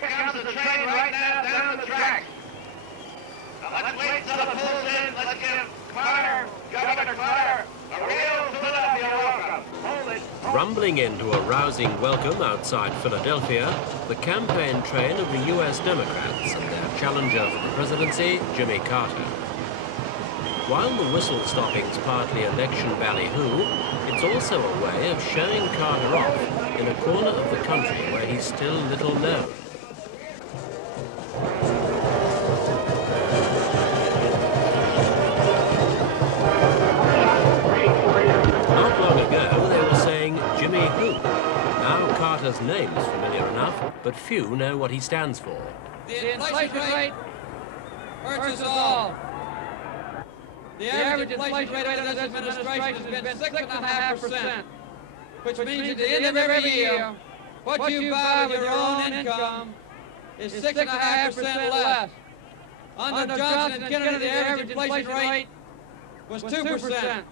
Here comes the train right now down the track. Now let's wait till it pulls in. Let's give Governor Carter, a real Philadelphia welcome. Hold it. Rumbling into a rousing welcome outside Philadelphia, the campaign train of the U.S. Democrats and their challenger for the presidency, Jimmy Carter. While the Whistlestopping's partly election ballyhoo, it's also a way of showing Carter off in a corner of the country where he's still little known. Not long ago, they were saying Jimmy who? Now Carter's name's familiar enough, but few know what he stands for. The inflation rate hurts us all. The average inflation rate under this administration has been 6.5%, which means at the end of every year, what you buy with your own income is 6.5% less. Under Johnson and Kennedy, the average inflation rate was 2%.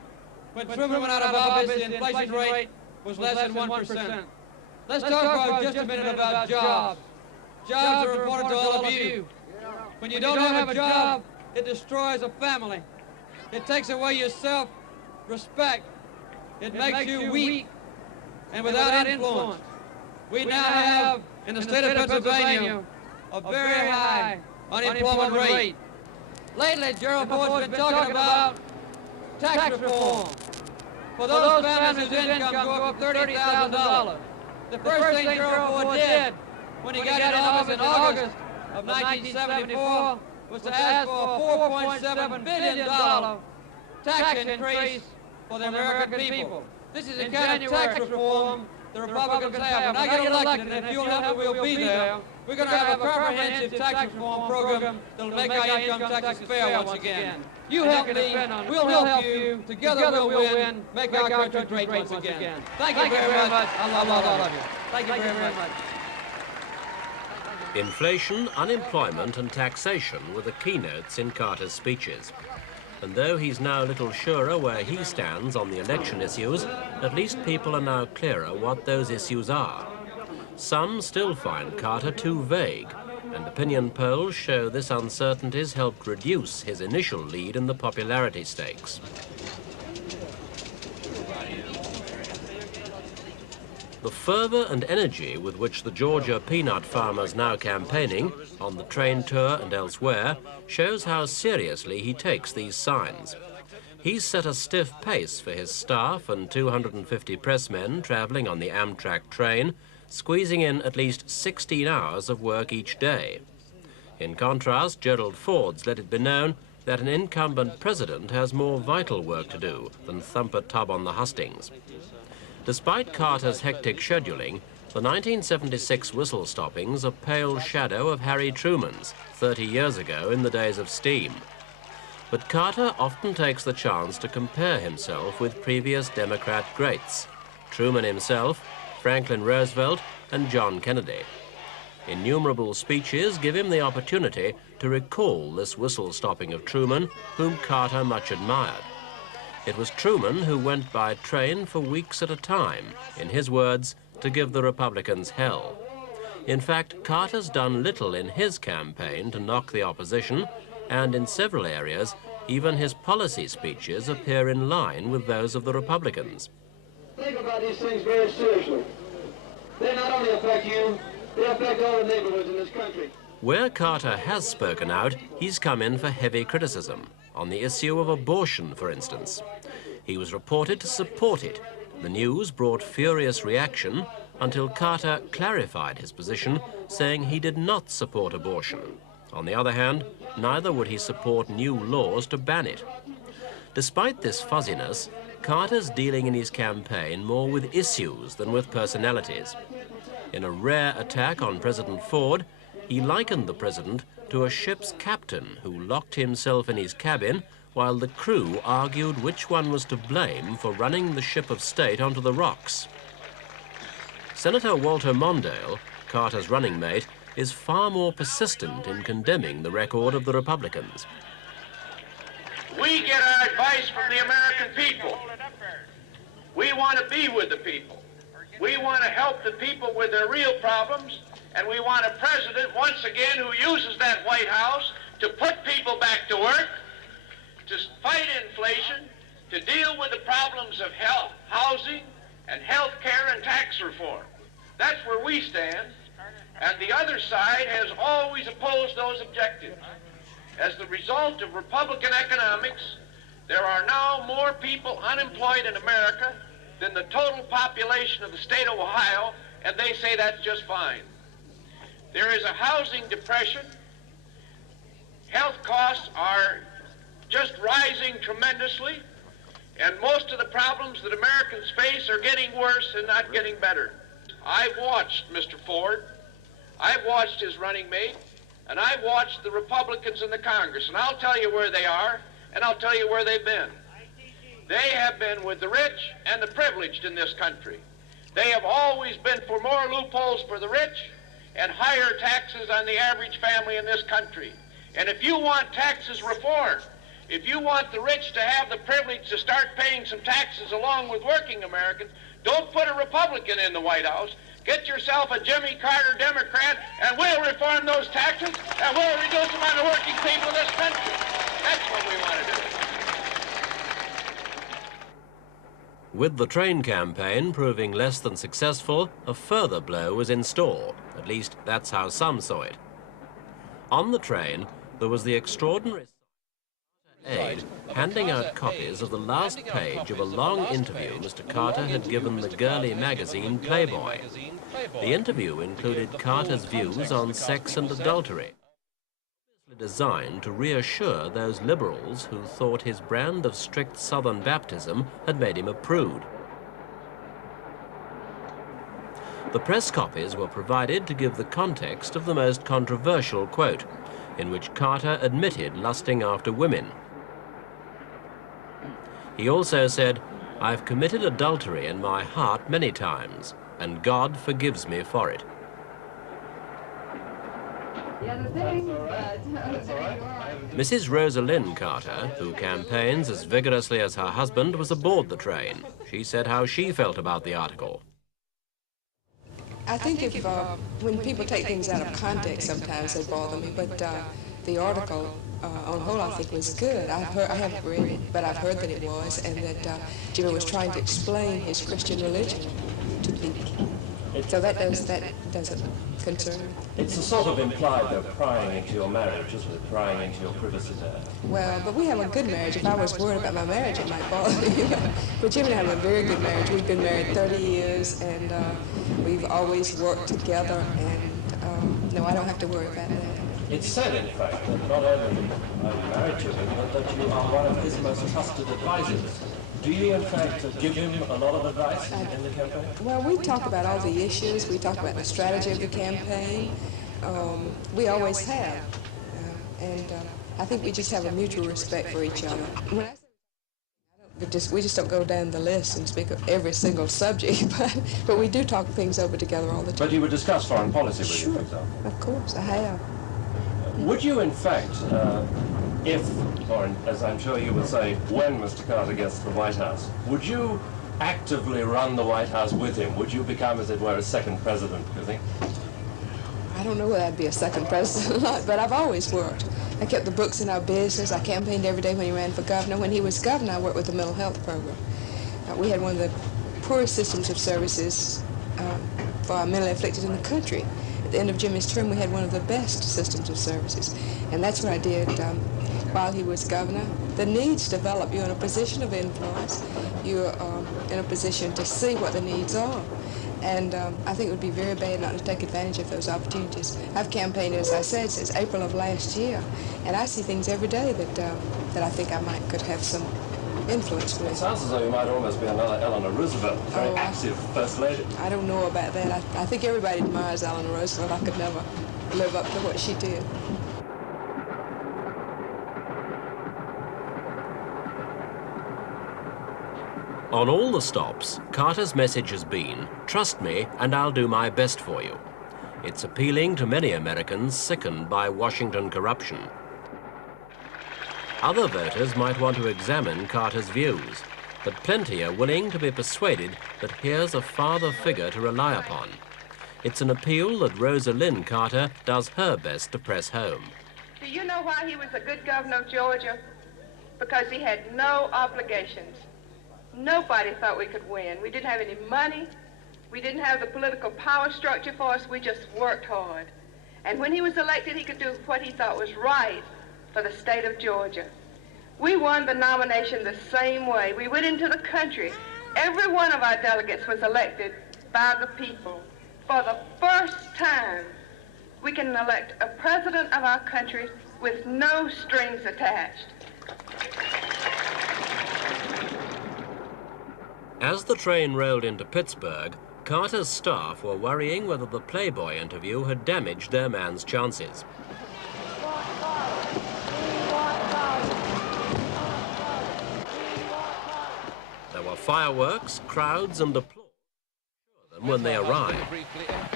When Truman went out of office, the inflation rate was less than 1%. Let's talk for just a minute about jobs. Jobs are important to all of you. When you don't have a job, it destroys a family. It takes away your self-respect. It makes you weak and without influence. We now have, in the state of Pennsylvania, a very high unemployment rate. Lately, Gerald Ford's been talking about tax reform. For those families whose income go up $30,000. The first thing Gerald Ford did when he got in office in August of 1974 was to ask for a $4.7 billion tax increase for the American people. This is the kind of tax reform the Republicans have. When I get elected, and if you'll help me, we'll be there, we're going to have a comprehensive tax reform program that will make our income taxes fair once again. You help me, we'll help you, together we'll win, make our country great once again. Thank you very much. I love all of you. Thank you very much. Inflation, unemployment and taxation were the keynotes in Carter's speeches. And though he's now little surer where he stands on the election issues, at least people are now clearer what those issues are. Some still find Carter too vague, and opinion polls show this uncertainty's helped reduce his initial lead in the popularity stakes. The fervour and energy with which the Georgia peanut farmer's now campaigning, on the train tour and elsewhere, shows how seriously he takes these signs. He's set a stiff pace for his staff and 250 pressmen travelling on the Amtrak train, squeezing in at least 16 hours of work each day. In contrast, Gerald Ford's let it be known that an incumbent president has more vital work to do than thump a tub on the hustings. Despite Carter's hectic scheduling, the 1976 Whistlestopping's a pale shadow of Harry Truman's 30 years ago in the days of steam. But Carter often takes the chance to compare himself with previous Democrat greats, Truman himself, Franklin Roosevelt and John Kennedy. Innumerable speeches give him the opportunity to recall this whistle-stopping of Truman, whom Carter much admired. It was Truman who went by train for weeks at a time, in his words, to give the Republicans hell. In fact, Carter's done little in his campaign to knock the opposition, and in several areas, even his policy speeches appear in line with those of the Republicans. Think about these things very seriously. They not only affect you, they affect all the neighborhoods in this country. Where Carter has spoken out, he's come in for heavy criticism, on the issue of abortion, for instance. He was reported to support it. The news brought furious reaction until Carter clarified his position, saying he did not support abortion. On the other hand, neither would he support new laws to ban it. Despite this fuzziness, Carter's dealing in his campaign more with issues than with personalities. In a rare attack on President Ford, he likened the president to a ship's captain who locked himself in his cabin while the crew argued which one was to blame for running the ship of state onto the rocks. Senator Walter Mondale, Carter's running mate, is far more persistent in condemning the record of the Republicans. We get our advice from the American people. We want to be with the people. We want to help the people with their real problems And we want a president, once again, who uses that White House to put people back to work, to fight inflation, to deal with the problems of health, housing, and health care and tax reform. That's where we stand. And the other side has always opposed those objectives. As the result of Republican economics, there are now more people unemployed in America than the total population of the state of Ohio, and they say that's just fine. There is a housing depression. Health costs are just rising tremendously, and most of the problems that Americans face are getting worse and not getting better. I've watched Mr. Ford. I've watched his running mate, and I've watched the Republicans in the Congress, and I'll tell you where they are, and I'll tell you where they've been. They have been with the rich and the privileged in this country. They have always been for more loopholes for the rich and higher taxes on the average family in this country. And if you want taxes reformed, if you want the rich to have the privilege to start paying some taxes along with working Americans, don't put a Republican in the White House. Get yourself a Jimmy Carter Democrat, and we'll reform those taxes, and we'll reduce them on the working people of this country. That's what we want to do. With the train campaign proving less than successful, a further blow was in store. At least that's how some saw it. On the train, there was the extraordinary aide handing out copies of the last page of a long interview Mr. Carte had given the girly magazine Playboy. The interview included Carter's views on sex and adultery, designed to reassure those liberals who thought his brand of strict Southern baptism had made him a prude. The press copies were provided to give the context of the most controversial quote, in which Carte admitted lusting after women. He also said, "I've committed adultery in my heart many times, and God forgives me for it." Mrs. Rosalind Carte, who campaigns as vigorously as her husband, was aboard the train. She said how she felt about the article. I think if when people take things out of context, sometimes they bother me, but the article on the whole I think was good. I haven't read it, but I've heard that it was, and that Jimmy was trying to explain his Christian religion to people. So that doesn't concern me. It's a sort of implied they're prying into your marriage, isn't it? Prying into your privacy there. Well, but we have a good marriage. If I was worried about my marriage, it might bother you. But Jimmy and I have a very good marriage. We've been married 30 years, and we've always worked together, and no, I don't have to worry about that. It's said, in fact, that not only are you married to him, but that you are one of his most trusted advisors. Do you, in fact, give him a lot of advice in the campaign? Well, we talk about all the issues. We talk about the strategy of the campaign. We always have. And I think we just have a mutual respect for each other. When I say we just don't go down the list and speak of every single subject, but we do talk things over together all the time. But you would discuss foreign policy with Sure, you, for example? Of course, I have. Would you, in fact, if, or as I'm sure you would say, when Mr. Carte gets to the White House, would you actively run the White House with him? Would you become, as it were, a second president, do you think? I don't know whether I'd be a second president or not, but I've always worked. I kept the books in our business. I campaigned every day when he ran for governor. When he was governor, I worked with the mental health program. We had one of the poorest systems of services for our mentally afflicted in the country. At the end of Jimmy's term, we had one of the best systems of services. And that's what I did while he was governor. The needs develop. You're in a position of influence. You're in a position to see what the needs are. And I think it would be very bad not to take advantage of those opportunities. I've campaigned, as I said, since April of last year. And I see things every day that I think I could have some influence with. It sounds as though you might almost be another Eleanor Roosevelt, very active First Lady. I don't know about that. I think everybody admires Eleanor Roosevelt. I could never live up to what she did. On all the stops, Carter's message has been, "Trust me and I'll do my best for you." It's appealing to many Americans sickened by Washington corruption. Other voters might want to examine Carter's views, but plenty are willing to be persuaded that here's a father figure to rely upon. It's an appeal that Rosa Lynn Carter does her best to press home. Do you know why he was a good governor of Georgia? Because he had no obligations. Nobody thought we could win. We didn't have any money. We didn't have the political power structure for us. We just worked hard. And when he was elected, he could do what he thought was right for the state of Georgia. We won the nomination the same way. We went into the country. Every one of our delegates was elected by the people. For the first time, we can elect a president of our country with no strings attached. As the train rolled into Pittsburgh, Carter's staff were worrying whether the Playboy interview had damaged their man's chances. There were fireworks, crowds, and applause when they arrived.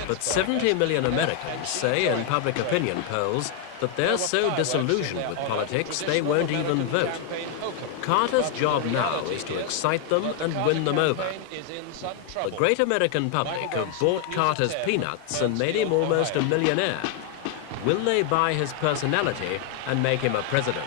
But 70 million Americans say in public opinion polls that they're so disillusioned with politics they won't even vote. Carter's job now is to excite them and win them over. The great American public have bought Carter's peanuts and made him almost a millionaire. Will they buy his personality and make him a president?